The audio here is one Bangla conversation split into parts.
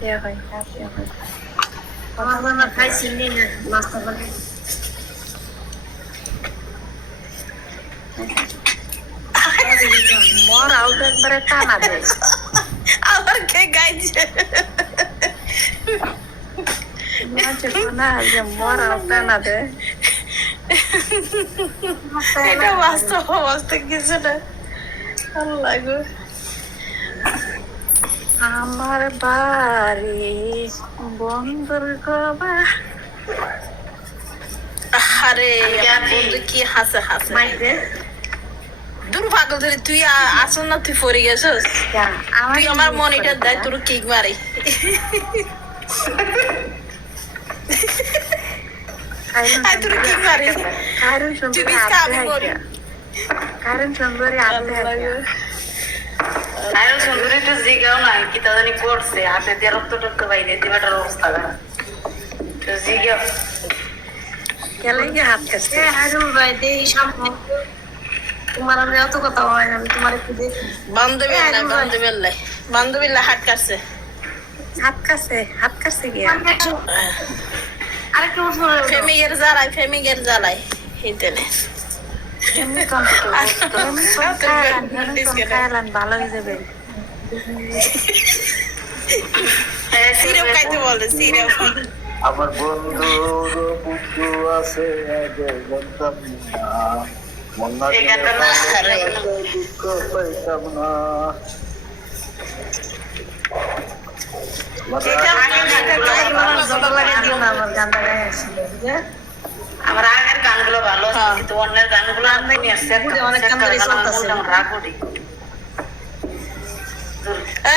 দেওয়া হয়, ভাত দেওয়া হয়। আমার খাইছি নিয়ে নাস্তা করে। মরাও তো একবারে টানা দেয়। আবার কে গাইছে? না যে মরাও টানা দেয়। এটা বাস্তব অবস্থা কিছু না। ভালো লাগবে। আমার বাড়ি বন্দর গবা। আরে বন্ধু কি হাসে হাসে দূর পাগল ধরে তুই আসল না, তুই পড়ে গেছিস। তুই আমার মনিটর দেয় তোর কিক মারে। তোর কিক মারে কারণ তুই সুন্দরী বিস্কা আমি মরি। কারণ সুন্দরী আয়ো সুন্দরী তো জিগাও না কি তা জানি করছে হাতে দিয়ে রক্ত টক্ত বাইরে দিবাটার অবস্থা খারাপ তো জিগাও কেলে গিয়ে হাত কাটছে। হারুল ভাই দেই সামনে তোমার আমি অত কথা হয় না, আমি তোমার একটু দেখি। বান্ধবীর হাত কাটছে। হাত কাটছে গিয়া আরেকটু ফেমিগের জ্বালায় হিতেনে ভালো হয়ে যাবে। সিরাপ খাইতে বলে, সিরাপ। আমার বন্ধুর বন্ধু আছে জানতাম না মন্না দুঃখ পাইতাম না। আমার আগের গানগুলো ভালো কিন্তু অন্যের গানগুলো আমি অনেক রাগুড়ি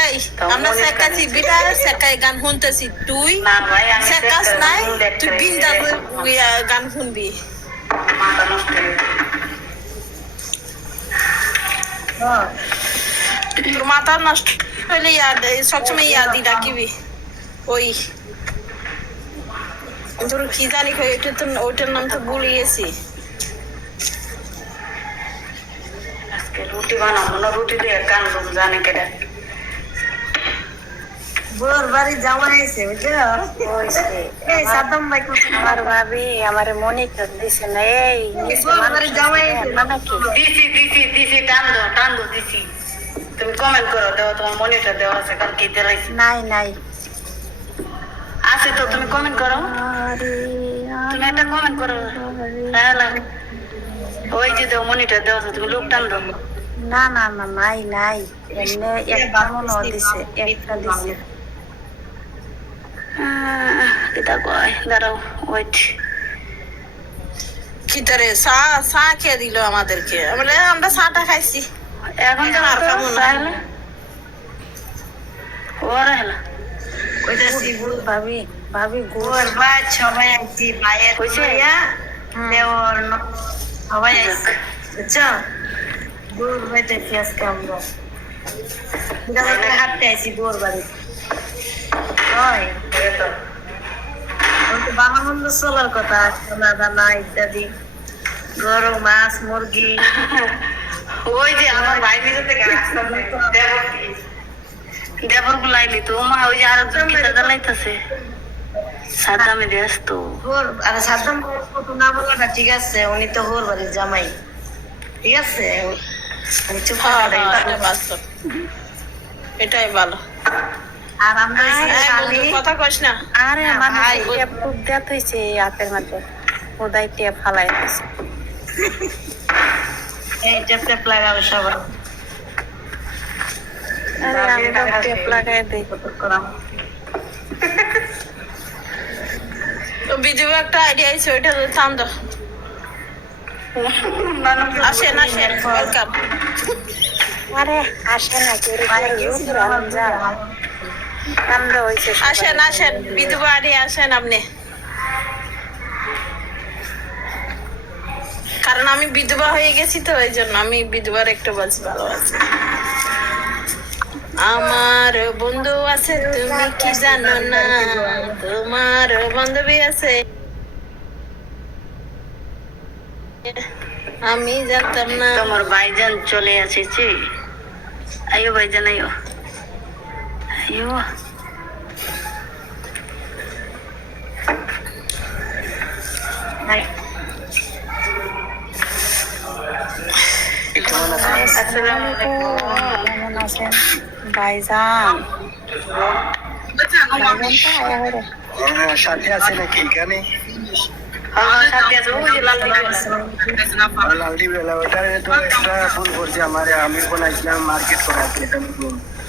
এই আমরা সেকাছি বিটা সেকাই গান শুনতেছি, তুই না ভাই আমি সেকাস নাই, তুই বিন্দাস গান শুনবি। মাথা নষ্ট তোর মাথা নষ্ট হইলে সবসময় ইয়াদি ডাকিবি। ওই তোর কি জানি ওইটার নাম তো ভুলে গেছি। আজকে রুটি বানাবো না, রুটি দিয়ে গান জানে কেটে বোর বাড়ি যাওয়া হয়েছে বুঝলো। এই সাদম ভাই আমার ভাবি আমার মনে তো দিছে না। এই বাড়ি যাওয়া হয়েছে দিছি টান দো দিছি। তুমি কমেন্ট করো, দেওয়া তোমার মনিটর দেওয়া আছে কারণ কি দিলাইছি নাই আছে তো, তুমি কমেন্ট করো, তুমি একটা কমেন্ট করো। ওই যে দেও মনিটর দেওয়া আছে, তুমি লোক টান দাও। না নাই এমনি একটা মনে দিছে, একটা দিছে। এটা কয় দাঁড়াও ওয়েট খিতারে চা খেয়ে দিল আমাদেরকে, আমরা চাটা খাইছি এখন আর খাবো না। ওরা হেলা ভাবি ওর ভাই সবাই আইছি, ভাইয়ের হইছে? দেওর সবাই আইছি বুঝছো। দূর হইতেছি আজকে আমরা হাঁটতে আইছি বোর বাড়ি। হয় বাবা মন্দ চলার কথা, সোনা দানা ইত্যাদি, গরু মাছ মুরগি। ওই যে আমার ভাই নিজে থেকে দেবর গুলাইলি তো মা, ওই যে আরো জন কিতা জ্বালাইতেছে সাদামে দেশ তো আর সাদ্দাম না বলাটা ঠিক আছে, উনি তো হোর বাড়ির জামাই, ঠিক আছে। এটাই ভালো। আর আমরা কথা কইস না। আরে মানুষ টেপ টুপ দেওয়া হয়েছে হাতের মধ্যে, ওদাই টেপ ফালাই দিয়েছে। এই টেপ টেপ লাগাবে সবাই। আরে আমরা টেপ লাগাই দিই। তো ভিডিও একটা আইডিয়া আছে, ওইটা থাম দাও। আসেন ওয়েলকাম। আরে আসে না কেউ আসেন বিধবা আইডিয়া আসেন আপনি, কারণ আমি বিধবা হয়ে গেছি তো এই জন্য আমি বিধবার একটা বলছি ভালো আছে। আমার বন্ধু আছে তুমি কি জানো না, তোমার বান্ধবী আছে আমি জানতাম না। তোমার ভাইজান চলে আসেছে, আইও ভাইজান আইও আইও কেমন আছেন ভাইজান? সাথে আছে নাকি এখানে? লালদি বেলা ওটা তো একটা ফোন করছে আমার, আমি বলাইছিলাম মার্কেট করাতে এটা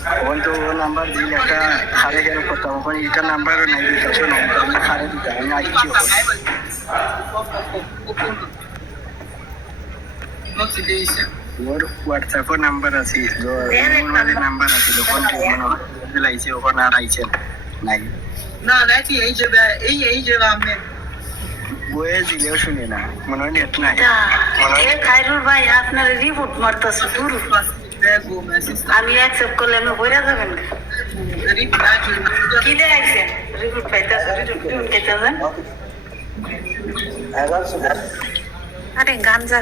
তখন তো ও নাম্বার দিলে একটা হারে গেল করতাম, ওখানে এটা নাম্বারও নাই দিতেছো নাই, আমি হারে দিতাম, আমি আইছি ওর হোয়াটসঅ্যাপও নাম্বার আছে, নাম্বার আছে ওখান দিলাইছে, ওখানে আর আইছে নাই বয়ে দিলেও শুনে না, মনে হয় নেট নাই। খাইরুল ভাই আপনার রিপোর্ট মারতেছে দূর, আমি অ্যাকসেপ্ট করলে আমি বইরা যাবেন কি দেখাইছে রিপোর্ট পাইতেছে, রিপোর্ট পাইতেছেন। আরে গাঞ্জা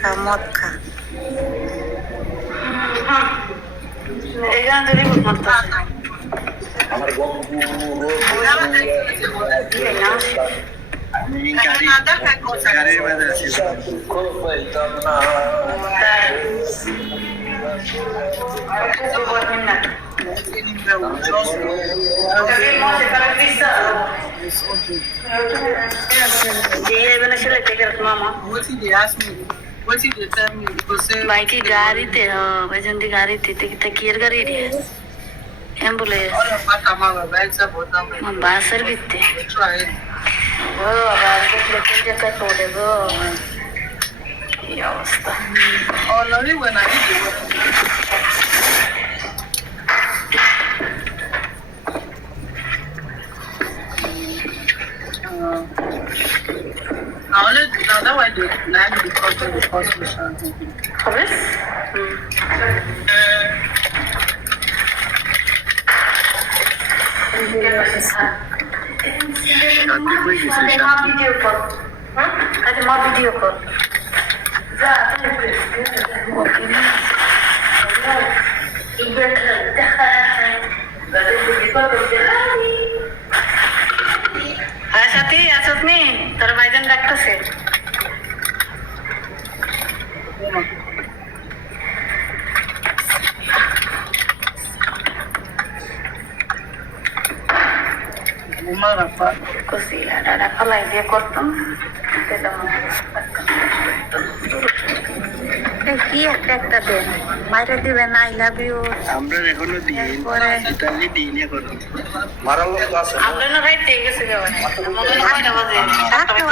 খা মদ খা। এখানে তো রিপোর্ট মারতেছে আমার আমি গাড়ির বাজার আছি। বাইকে গাড়িতে গাড়িতে কিয়ের গাড়ি রে অ্যাম্বুলেন্স বাসের ভিত্তি কি অবস্থা। হবে ভিডিও কল, আচ্ছা মা ভিডিও কল হ্যাঁ সাথী আছো তুমি? তোর ভাইজান ডাকতেছে। ফলাই দিয়ে করতাম কি একটা দেন মাইরে দিবেন আই লাভ ইউ। আমরা এখনো দিই ইতালি দিই না এখনো। মারার লোক আছে আমরা না রাইতে গেছে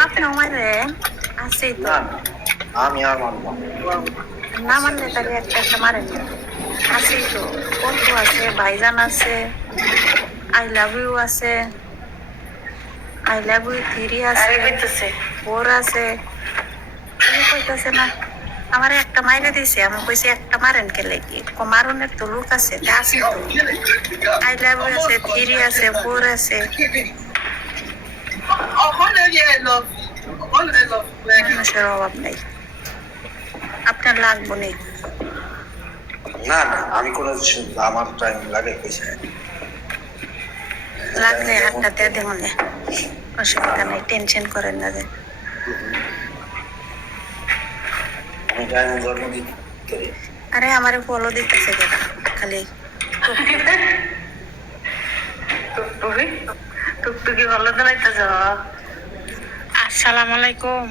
আপনার মাইরে আছেই তো, আমি আর মানবো না মানলে তাহলে একটা মারেন আছেই তো, কত আছে, ভাইজান আছে, আই লাভ ইউ আছে, আই লাভ ইউ 3 আছে, 4 আছে, কইতাছে না আমার একটা মাইরে দিছে, আমি কইছি একটা মারেন কেলে কি মারনের তো লোক আছে, আছে তো, আই লাভ ইউ আছে, 3 আছে, 4 আছে, মানুষের অভাব নেই, আপনার লাগবো নেই। না না আমি কোনো আমার টাইম লাগে পয়সা লাগলে হাতটা দিয়ে দেবো না, অসুবিধা নেই, টেনশন করেন না যে। আমি টাইম জন্ম দিতে আরে আমারে ফলো দিতেছে কেটা খালি টুকটুকি ভালো দাঁড়াইতেছ। আসসালামু আলাইকুম।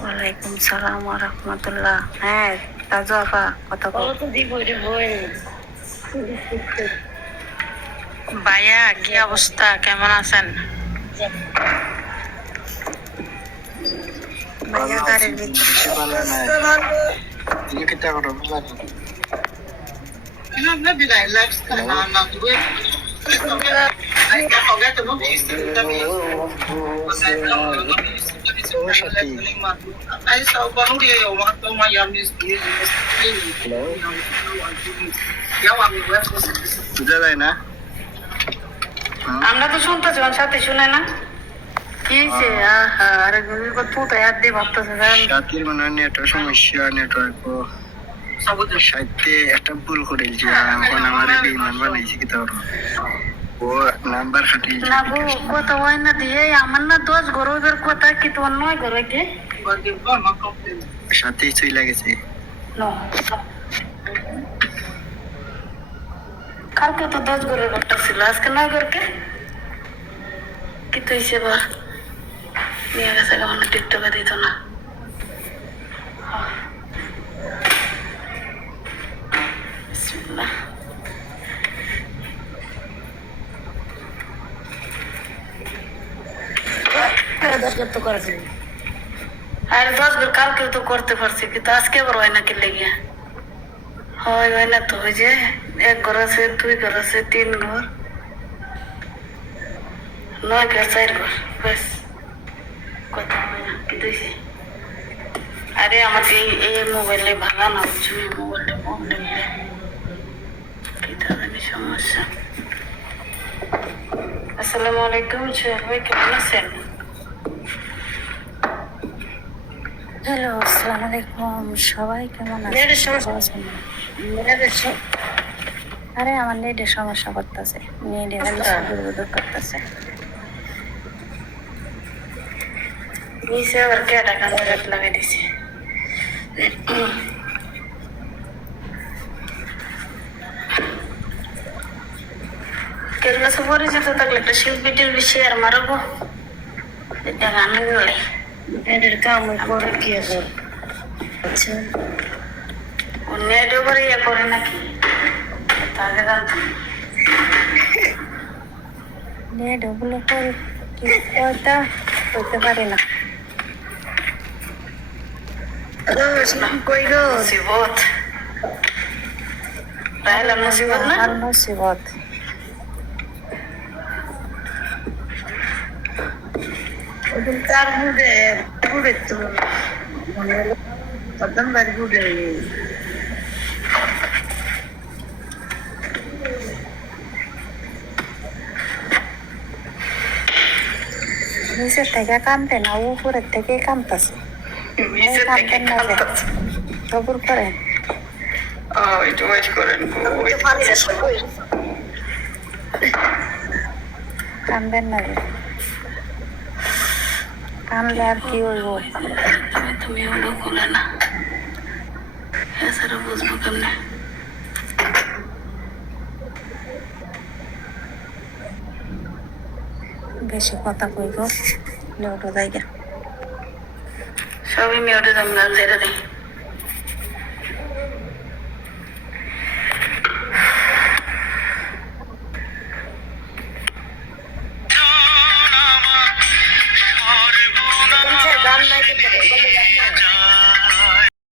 ওয়ালাইকুম সালাম ওয়া রাহমাতুল্লাহ। হ্যাঁ তাজু আপা কথা বল। ভাইয়া কি অবস্থা, কেমন আছেন? ভাইয়া গাড়ির ভিতরে তুমি কিতা করো বুঝলা বুঝা যায় না? আমরা তো শুনতেছি সাথে শুনে না কি হয়েছে? আরে তুই হাত দিয়ে ভাবতেছে রাতের মনে হয় নেটওয়ার্ক সমস্যা, নেটওয়ার্ক সাইডে একটা ভুল করেছি, এখন আমার বেইমান বানাইছি কি তোর ও নাম্বার খাটি না গো কথা হয় না দিয়ে আমার না 10 গরবের কথা কি তোমার 9 গরবে কে সাথেই চলে গেছে নো কালকে তো 10 গরবের কথা ছিল আজকে 9 গরকে কি তো হিসেবে নিয়ে গেছে কেমন টিকটকে দিত না বিসমিল্লাহ আর 10 গর কালকে তো করতে পারছি কিন্তু আজকে আবার হয় না কি লেগে হয় না তো ওই যে 1 ঘর আছে 2 ঘর আছে 3 ঘর 9 ঘর 4 ঘর বাস কথা হয় না কি দিছি আরে আমাকে এই মোবাইলে ভালো না বুঝছি মোবাইলটা প্রবলেম কি ধরনের সমস্যা আসসালামু আলাইকুম ভাই কেমন আছেন হ্যালো, আসসালামু আলাইকুম। সবাই কেমন আছেন? আরে আমার নেটের সমস্যা করতেছে, নেটে খালি সুদূর করতেছে। নিচে আবার কেটা কান্দে লাগাই দিছে কেউ কাছে পরিচিত থাকলে একটা শিল্পীটির বিষয়ে আর মারবো এটা গানে বলে এদের কাম করে কি আছে আচ্ছা অন্য এটা করে ইয়ে করে নাকি তাকে জানতাম নেট ওগুলো করে কি কয়টা করতে পারি না। কই গো মুসিবত তাহলে মুসিবত না আর মুসিবত তার মুডে মুডে তো মনে হলো প্রথম বার মুডে নিচের থেকে কামতে না, উপরের থেকে কামতেছে। নিচে থেকে সবুর করেন, একটু ওয়েট করেন কামবেন না রে, কামলে আর কি হইব। তুমি হলো বলে না এছাড়া বুঝবো কেমনে বেশি কথা কইব, লোটো জায়গা সবই মেয়েটা দাম গান ছেড়ে দেয়